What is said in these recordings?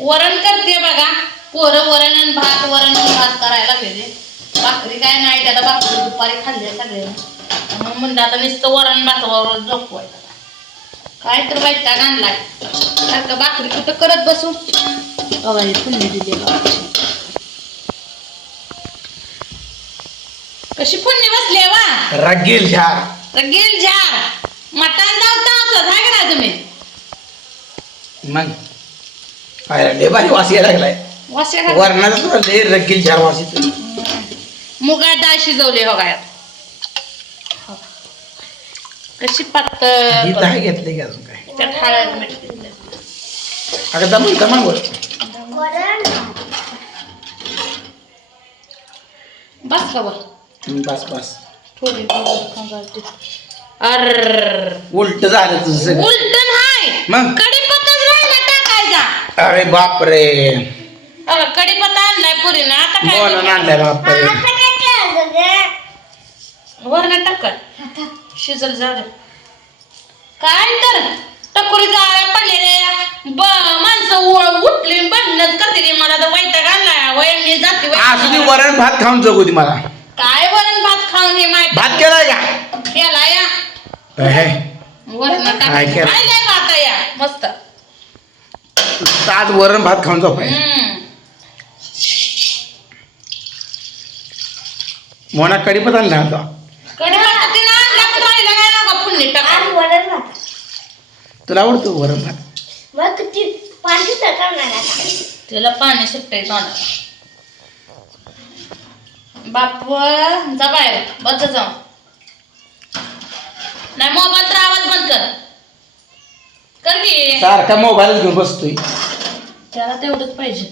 वरण करते बघा. पोरं वरण आणि भात वरण आणि भात करायला पाहिजे भाकरी काय नाही त्याला भाकरी दुपारी खाल्ली सगळे मग म्हणलं आता नुसतं वरण भातावर झोपवायचं. काय तर वैताग आणलाय सारखं भाकरी कुठं करत बसू? बघा फुलली दिली कशी फुलली बसली वा रगेल झार. तर गेल झार. मटण लावता असं का नाही तुम्ही? मग? काय लय भारी वास यायला लागलाय. वरणाचा लय रगेल झार वास येतो मुगात डाळ शिजवली हो गायात कशी पातळ ही दहा घेतली की अजून काय? त्यात हळद मीठ. घातलं. अगं दमन दमन बस का बस बस. थोडी अर उलट झालं तुझं सगळं. उलटन हाय मग? अरे बापरे. कडीपत्ता आणलाय पुरीनं. आता काय बोला आणलाय बापरे. वरण टाकत शिजल दे काय तर टकुरी जाळ्या पडलेल्या ब माणसं उ- उठली भांडणच करते ती. मला तर वैताग आणलाय वय मी जाते असं वैताग. वरण भात खाऊन जगू ती मला. काय वरण भात खाऊन हे माहिती भात केलाय का केला या. हे, वरण काय केलं? काय काय भात आहे या? मस्त. आज वरण भात खाऊन हम्म. मोना आणला होता. आणला. पण पुण्य टाकायला. तुला आवडतो वरण भात? तिला पाणी सुटतंय तोंडाला बापू जा बाहेर. बस जाऊ नाही मोबाईल तर आवाज बंद कर. कर की. सारखा मोबाईल घेऊन बसतोय. त्याला तेवढंच पाहिजे.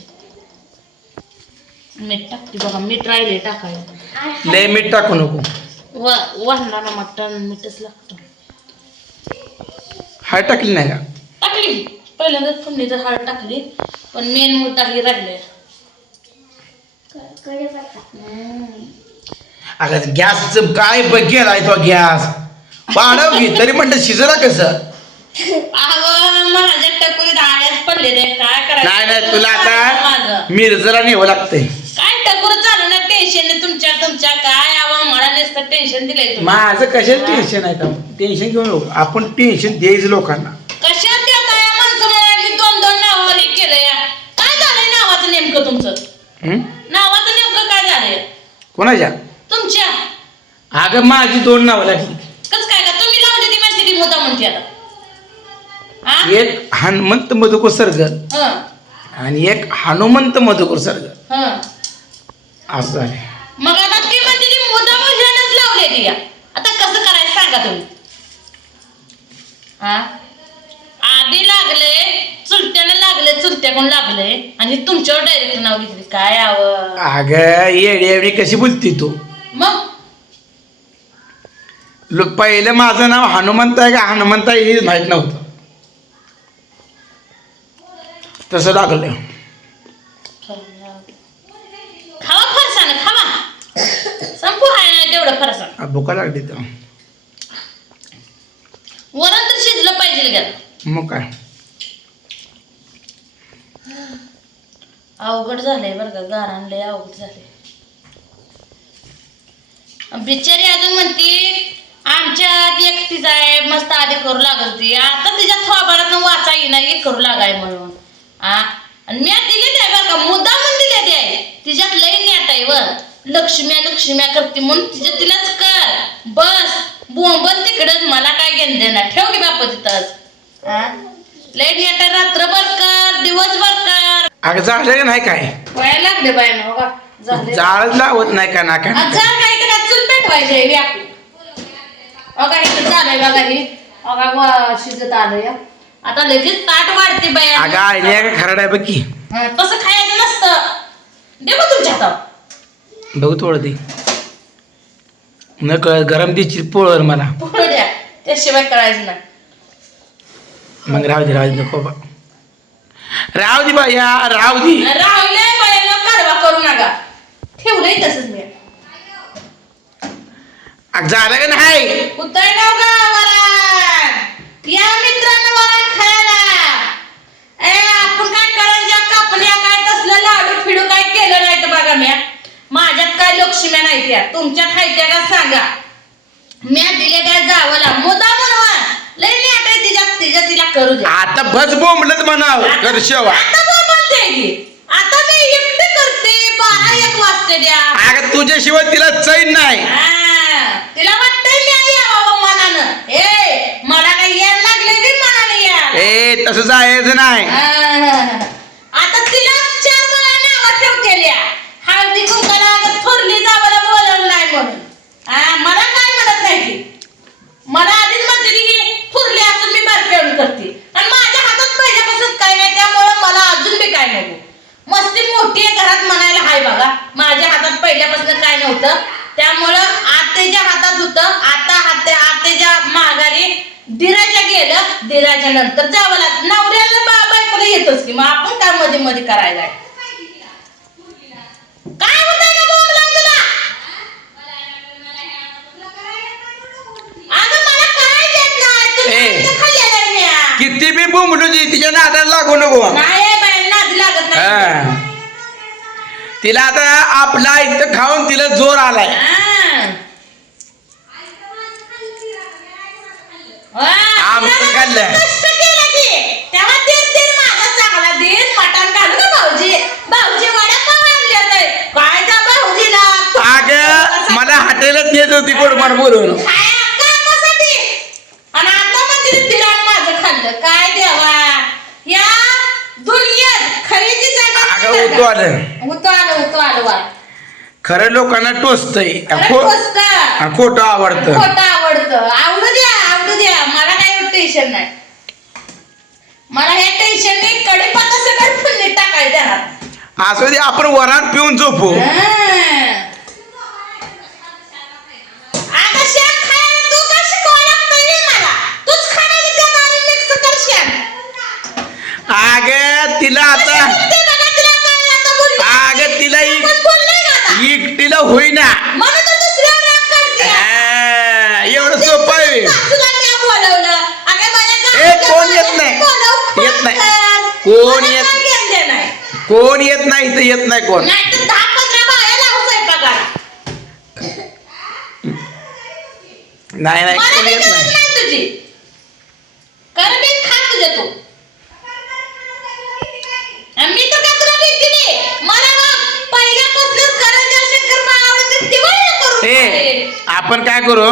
मीठ टाकते बघा मीठ राहिले टाकायला. लय मीठ टाकू नको. व वाढणारा मटण मीठच लागतं. हळद टाकली नाही का? टाकली. पहिल्यांदाच फोडणी तर हळद टाकली पण मेन मुद्दा ही राहिले अगं गॅसचं काय बघ गेलाय तो गॅस. वाढव घे तरी म्हणतं शिजला कसं? पडलेले काय करायचं? नाही नाही तुला आता माझं? मिरजला नेवं लागतंय. काय टकुर चालू ना टेन्शन तुमच्या तुमच्या. काय आवा मला नुसतं टेन्शन दिलंय तुम्ही माझं कशात टेन्शन आहे का? टेन्शन घेऊन आपण टेन्शन द्यायचं लोकांना. कशात देता या माणसं म्हणाली दोन दोन नाव केलं या काय झालंय नावाचं नेमकं तुमचं? हं? नावाचं नेमकं काय झालंय? कोणाच्या? तुमच्या. अगं माझी दोन नावं लागली कस काय का तुम्ही लावली ती माहिती ती मुद्दा म्हणते आता हा एक हनुमंत मधुकर सर्ग. आणि एक हनुमंत मधुकर सर्ग. असं झालं मग आता ती म्हणते ती लावली ती या आता कसं करायचं सांगा तुम्ही. हा? आधी लागले चुलत्यानं लागले चुलत्याकडून लागले? आणि तुमच्यावर डायरेक्ट नाव घेतली. काय आव? अगं येडी येडी कशी बोलती तू? मग? लो पहिलं माझं नाव हनुमंत आहे का? हनुमंत आहे हे माहीत नव्हतं. तसं लागलं खावा फरसाण खावा. संपू आहे ना तेवढं फरसाण. आ, भुका लागली तर. वरण तर शिजलं पाहिजे का मग काय? अवघड झालंय बरं का गार आणलंय अवघड झालंय. बिचारी अजून म्हणती आमच्यात एकटीच आहे मस्त आधी करू लागल ती आता तिच्या थोबारात वाचा येईना एक करू लागाय म्हणून. आ आणि मी दिले ते बरं का मुद्दा म्हणून दिले ते तिच्यात लई नेट आहे व. लक्ष्म्या लक्ष्म्या करते म्हणून तिच्या तिलाच कर. बस बोंबल तिकडच मला काय घेणं देणार? ठेव की बाप तिथंच. लई नेट रात्रभर कर दिवसभर कर. अगं झालं का नाही काय? वया लागले बाय ना बघा झाले. जाळच लावत नाही का नाका काय करा चूल पेटवायचे हे आपली बघा इथं झालंय बघा ही. व शिजत आलं या आता लगेच ताट वाढते बाया अगं आईने का खरड आहे बघ की हं, तसं खायचं नसतं. दे मग तुमच्या हातात बघू थोडं ते न कळ गरम दिची पोळवर मला. पुढे द्या. त्याशिवाय करायचं नाही. मग राहू दे राहू दे नको बा. राहू दे बाया राहू दे. राहिले बायानं कारवा करू नका. ठेवलंय तसंच मी. अगं झालं का नाही? उतळ का वरण या मित्रांनो वरण फिडू काय केलं नाही तर बघा म्या. माझ्यात काय लक्ष्म्या नाही त्या. तुमच्यात हाय त्या का सांगा. म्या दिले काय जावला. मुदा म्हणवा. लय मी आता तिच्या तिच्या तिला करू दे. आता बस बोंबलत म्हणाव. कर आता आता मी एकटे करते. बारा एक वाजते द्या. अगं तुझ्याशिवाय तिला चैन नाही. हा, तिला वाटतंय मी आई मनानं. ए मला काही यायला लागले मी मनाने या ए तसं जायचं नाही. दिराच्या नंतर जावं लागतं. नवऱ्याला बा बायकोला येतोच की मग आपण काय मध्ये मध्ये करायला? काय. किती बी बोंबलू दे तिच्या नादाला लागू नको लागत नाही. तिला आता आपला इथं खाऊन तिला जोर आलाय हा. वा, आमचं त्याला खाल्लं. कष्ट केलं की. तेव्हा दीर दीर माझा चांगला दीर. मटण घालू ना भाऊजी? भाऊजी वडापाव आणले होते. काय त्या भाऊजीला? अग मला हॉटेलात नेत होती कोडमाड बोलून. खाया कामासाठी. आणि आता म्हणते दिरान माझं खाल्लं. काय देवा? या दुनियेत खरेदी अगं उतू आलं. उतो आलं उतो आलं वा. खरं लोकांना टोचतय. खरं टोचतं. खोटं आवडतं. खोटं आवडतं. आवडू द्या आवडू द्या मला काही टेन्शन नाही. मला हे टेन्शन नाही कडीपत्ता सगळं फुलणी टाकाय देणार असं दे आपण वरात पिऊन झोपू आता शेण खायला तू का शिकवायला लागतोय रे मला तूच खाण्याची त्यात आणि मिक्स कर शेण अग तिला आता ते बघा तिला काय आता बोलली. अगं तिला एक- पण बोललंय का आता? एकटीला होईना म्हणून तर दुसऱ्यावर राग काढते. आ, एवढं सोपं आहे सासूला मी बोलवलं. अगं माझ्या ए, गावाच्या कोण येत मुलाला नाही. बोलव, येत नाही. फोन कर. कोण मला येत- काय घेणं देणं नाही. कोण येत नाही तर येत नाही कोण नाहीतर दहा पंधरा बाया लावू स्वयंपाकाला. नाही नाही मला कोण येत गरज नाही नाही तुझी. कर बी खा तुझ्या तू. आणि मी तर काय तुला भीती नाही. मला बघ, पहिल्यापासूनच करंजा शंकरपाळ्या आवडतात, दिवाळीला करून ए खाते. आपण काय करू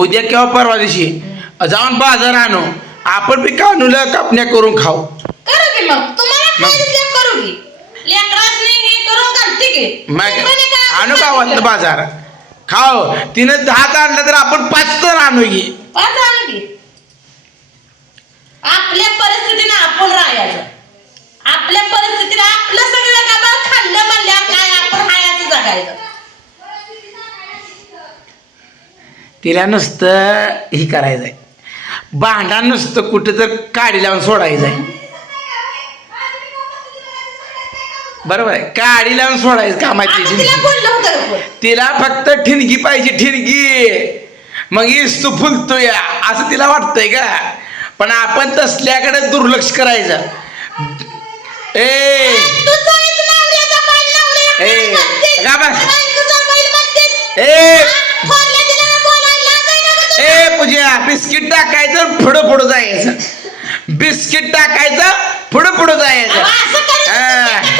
उद्या किंवा परवा दिवशी जाऊन बाजार आणू आपण बी कानूला कापण्या करून खाऊ की मग. तुम्हाला मग. काय दिसलं? करू की. लेकरासनी हे करून घालते की. मग तुम्हाला काय आणू का? वाटलं बाजार? खाऊ तिनं दहाच आणलं तर आपण पाच तर आणू की. पाच आणू की. आपल्या परिस्थितीनं आपण राहायचं. आपल्या परिस्थितीला आपलं सगळं का बा खाल्लं म्हणल्यावर काय आपण हायाचं जगायचं? तिला नुसतं हे करायचंय. भांडण नुसतं कुठं तर काडी लावून सोडायचंय. बरोबर आहे काडी लावून सोडायचं कामाची तिला? तिला फक्त ठिणगी पाहिजे ठिणगी मग हीच तू फुलतो या असं तिला वाटतंय का पण आपण तसल्याकडे दुर्लक्ष करायचं ए तू चोळीत नवऱ्याचा बैल नवऱ्याला ए, म्हणतेस. का बस? बायकोचा बैल म्हणतेस. ए? थोरल्या तिला बोलायला तुला? ए पूजा बिस्किट टाकायचं पुढं पुढं जायचं बिस्किट टाकायचं पुढं पुढं जायचं अहो,